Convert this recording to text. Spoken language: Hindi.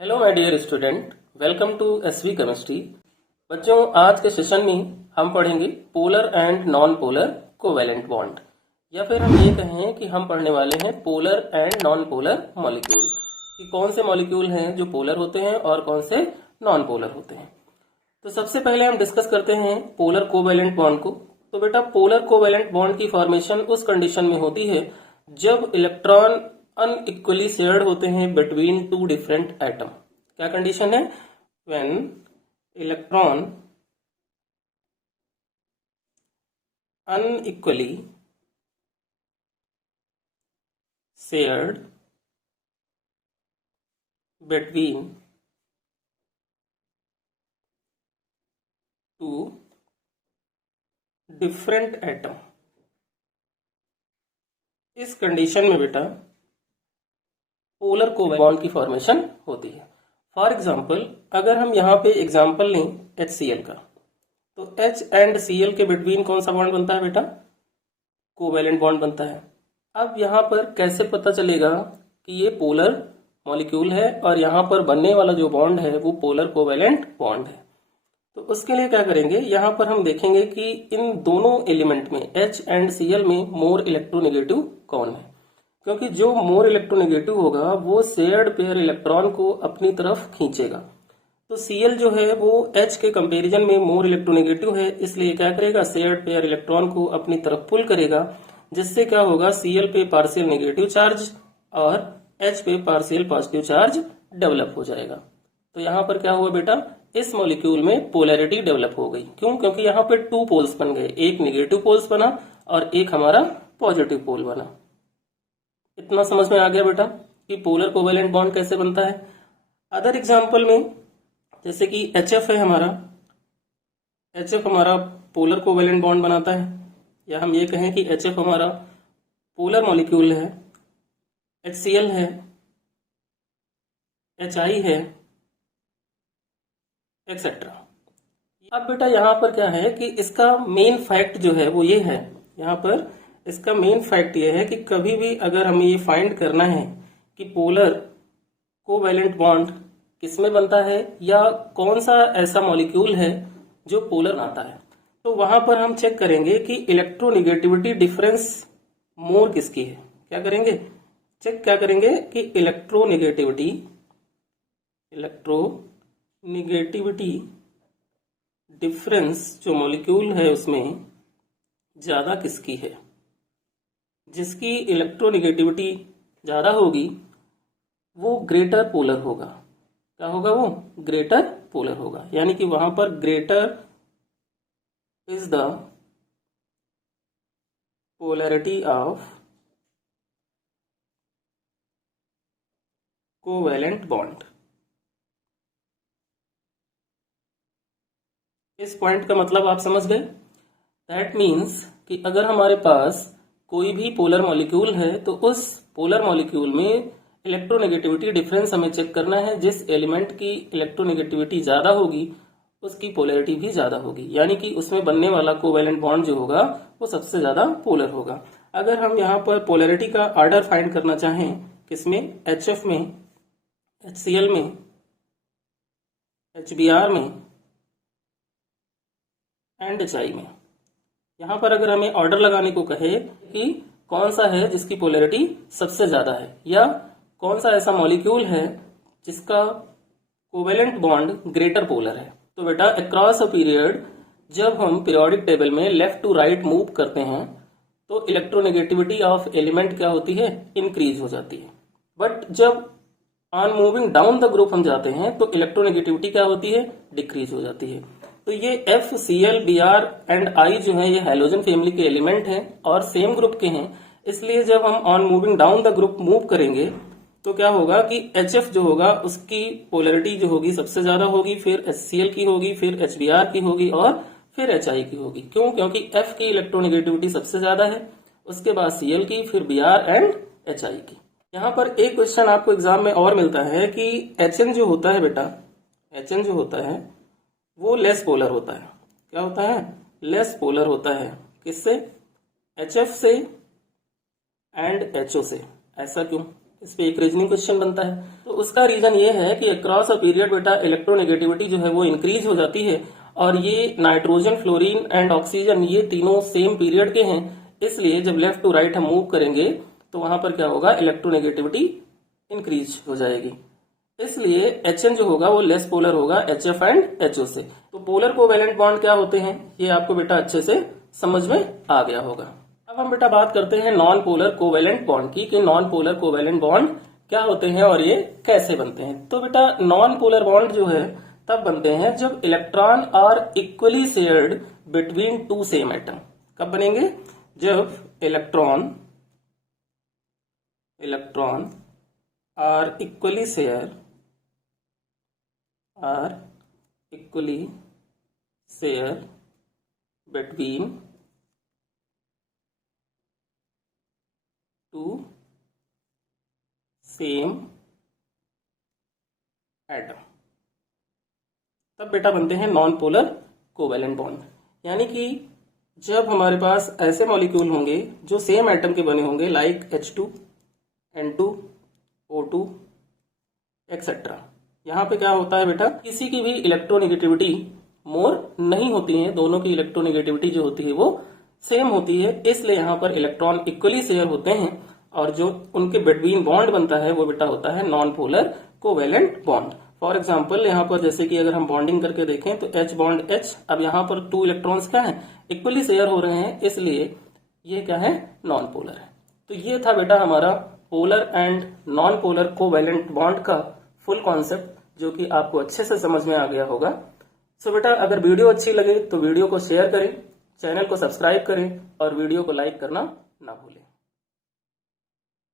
Hello my dear student, welcome to SV chemistry. बच्चों, आज के सेशन में हम पढ़ेंगे polar and non polar covalent bond, या फिर हम ये कहें कि हम पढ़ने वाले हैं polar and non polar molecule, कि कौन से मॉलिक्यूल हैं जो पोलर होते हैं और कौन से नॉन पोलर होते हैं। तो सबसे पहले हम डिस्कस करते हैं पोलर कोवैलेंट बॉन्ड को। तो बेटा, पोलर कोवैलेंट बॉन्ड की फॉर्मेशन उस कंडीशन में होती है जब इलेक्ट्रॉन अनइक्वली शेयर्ड होते हैं बिटवीन टू डिफरेंट एटम। क्या कंडीशन है? When electron unequally shared between to different atom. इस कंडीशन में बेटा पोलर कोवैलेंट बॉन्ड की फॉर्मेशन होती है। फॉर एग्जाम्पल, अगर हम यहाँ पे एग्जाम्पल लें HCl का, तो H एंड Cl के बिटवीन कौन सा बॉन्ड बनता है बेटा? कोवैलेंट बॉन्ड बनता है। अब यहाँ पर कैसे पता चलेगा कि ये पोलर मॉलिक्यूल है और यहाँ पर बनने वाला जो बॉन्ड है वो पोलर कोवैलेंट बॉन्ड है? तो उसके लिए क्या करेंगे, यहाँ पर हम देखेंगे कि इन दोनों एलिमेंट में H एंड Cl में मोर इलेक्ट्रोनेगेटिव कौन है, क्योंकि जो मोर इलेक्ट्रोनेगेटिव होगा वो शेयर्ड पेयर इलेक्ट्रॉन को अपनी तरफ खींचेगा। तो Cl जो है वो H के कंपैरिजन में मोर इलेक्ट्रोनेगेटिव है, इसलिए क्या करेगा, शेयर्ड पेयर इलेक्ट्रॉन को अपनी तरफ पुल करेगा, जिससे क्या होगा, Cl पे पार्शियल नेगेटिव चार्ज और H पे पार्शियल पॉजिटिव चार्ज डेवलप हो जाएगा। तो यहाँ पर क्या हुआ बेटा, इस मॉलिक्यूल में पोलैरिटी डेवलप हो गई। क्यों? क्योंकि यहाँ पे टू पोल्स बन गए, एक नेगेटिव पोल्स बना और एक हमारा पॉजिटिव पोल बना। इतना समझ में आ गया बेटा कि पोलर कोवैलेंट बॉन्ड कैसे बनता है। अदर एग्जांपल में जैसे कि HF है हमारा, HF हमारा पोलर कोवैलेंट बॉन्ड बनाता है, या हम ये कहें कि HF हमारा पोलर मॉलिक्यूल है, HCl है, HI है, एक्सेट्रा। अब बेटा यहाँ पर क्या है कि इसका मेन फैक्ट जो है वो ये है, यहाँ पर इसका मेन फैक्ट ये है कि कभी भी अगर हमें ये फाइंड करना है कि पोलर कोवैलेंट बॉन्ड किसमें बनता है या कौन सा ऐसा मॉलिक्यूल है जो पोलर आता है, तो वहां पर हम चेक करेंगे कि इलेक्ट्रोनेगेटिविटी डिफरेंस मोर किसकी है। क्या करेंगे? चेक क्या करेंगे कि इलेक्ट्रोनेगेटिविटी डिफरेंस जो मॉलिक्यूल है उसमें ज्यादा किसकी है। जिसकी इलेक्ट्रोनेगेटिविटी ज्यादा होगी वो ग्रेटर पोलर होगा। क्या होगा? वो ग्रेटर पोलर होगा, यानी कि वहां पर greater is the polarity of covalent bond. इस पॉइंट का मतलब आप समझ गए। दैट मीन्स कि अगर हमारे पास कोई भी पोलर मॉलिक्यूल है तो उस पोलर मॉलिक्यूल में इलेक्ट्रोनेगेटिविटी डिफरेंस हमें चेक करना है। जिस एलिमेंट की इलेक्ट्रोनेगेटिविटी ज्यादा होगी उसकी पोलैरिटी भी ज्यादा होगी, यानी कि उसमें बनने वाला कोवैलेंट बॉन्ड जो होगा वो सबसे ज्यादा पोलर होगा। अगर हम यहाँ पर पोलैरिटी का ऑर्डर फाइंड करना चाहें, किसमें? HF में, HCl में, HBr में एंड HI में, यहाँ पर अगर हमें ऑर्डर लगाने को कहे कि कौन सा है जिसकी पोलैरिटी सबसे ज्यादा है, या कौन सा ऐसा मॉलिक्यूल है जिसका कोवैलेंट बॉन्ड ग्रेटर पोलर है, तो बेटा अक्रॉस अ पीरियड जब हम पीरियोडिक टेबल में लेफ्ट टू राइट मूव करते हैं तो इलेक्ट्रोनेगेटिविटी ऑफ एलिमेंट क्या होती है? इंक्रीज हो जाती है। बट जब on moving down the group हम जाते हैं तो इलेक्ट्रोनेगेटिविटी क्या होती है? डिक्रीज हो जाती है। तो ये F, Cl, Br and I जो है ये हैलोजन फैमिली के एलिमेंट हैं और सेम ग्रुप के हैं, इसलिए जब हम on moving down the group move करेंगे तो क्या होगा कि HF जो होगा उसकी पोलैरिटी जो होगी सबसे ज्यादा होगी, फिर HCl की होगी, फिर HBr की होगी और फिर HI की होगी। क्यों? क्योंकि F की इलेक्ट्रोनेगेटिविटी सबसे ज्यादा है, उसके बाद Cl की, फिर Br एंड HI की। यहाँ पर एक क्वेश्चन आपको एग्जाम में और मिलता है कि HN जो होता है बेटा, HN जो होता है वो लेस पोलर होता है। क्या होता है? लेस पोलर होता है। किससे? HF से एंड HO से। ऐसा क्यों? इस पे एक रीजनिंग क्वेश्चन बनता है। तो उसका रीजन ये है कि अक्रॉस अ पीरियड बेटा इलेक्ट्रोनेगेटिविटी जो है वो इंक्रीज हो जाती है, और ये नाइट्रोजन, फ्लोरीन एंड ऑक्सीजन ये तीनों सेम पीरियड के हैं, इसलिए जब लेफ्ट टू राइट हम मूव करेंगे तो वहां पर क्या होगा, इलेक्ट्रोनेगेटिविटी इंक्रीज हो जाएगी। इसलिए HN जो होगा वो लेस पोलर होगा HF एंड HO से। तो पोलर कोवैलेंट बॉन्ड क्या होते हैं ये आपको बेटा अच्छे से समझ में आ गया होगा। अब हम बेटा बात करते हैं नॉन पोलर कोवैलेंट बॉन्ड की, कि नॉन पोलर कोवैलेंट बॉन्ड क्या होते हैं और ये कैसे बनते हैं। तो बेटा नॉन पोलर बॉन्ड जो है तब बनते हैं जब electron are equally shared between two same atom. कब बनेंगे, जब electron are equally share between two same atom, तब बेटा बनते हैं नॉन पोलर कोवैलेंट बॉन्ड। यानी कि जब हमारे पास ऐसे मॉलिक्यूल होंगे जो सेम एटम के बने होंगे, like H2, N2, O2 etcetera. यहाँ पे क्या होता है बेटा, किसी की भी इलेक्ट्रोनेगेटिविटी मोर नहीं होती है, दोनों की इलेक्ट्रोनेगेटिविटी जो होती है वो सेम होती है, इसलिए यहाँ पर इलेक्ट्रॉन इक्वली शेयर होते हैं, और जो उनके बिटवीन बॉन्ड बनता है वो बेटा होता है non polar covalent bond. For example यहाँ पर जैसे कि अगर हम बॉन्डिंग करके देखें तो H बॉन्ड H, अब यहाँ पर 2 इलेक्ट्रॉन्स क्या है, इक्वली शेयर हो रहे हैं, इसलिए ये क्या है, नॉन पोलर है। तो ये था बेटा हमारा polar and non polar covalent bond का फुल कॉन्सेप्ट, जो कि आपको अच्छे से समझ में आ गया होगा। सो बेटा अगर वीडियो अच्छी लगे तो वीडियो को शेयर करें, चैनल को सब्सक्राइब करें और वीडियो को लाइक करना ना भूलें।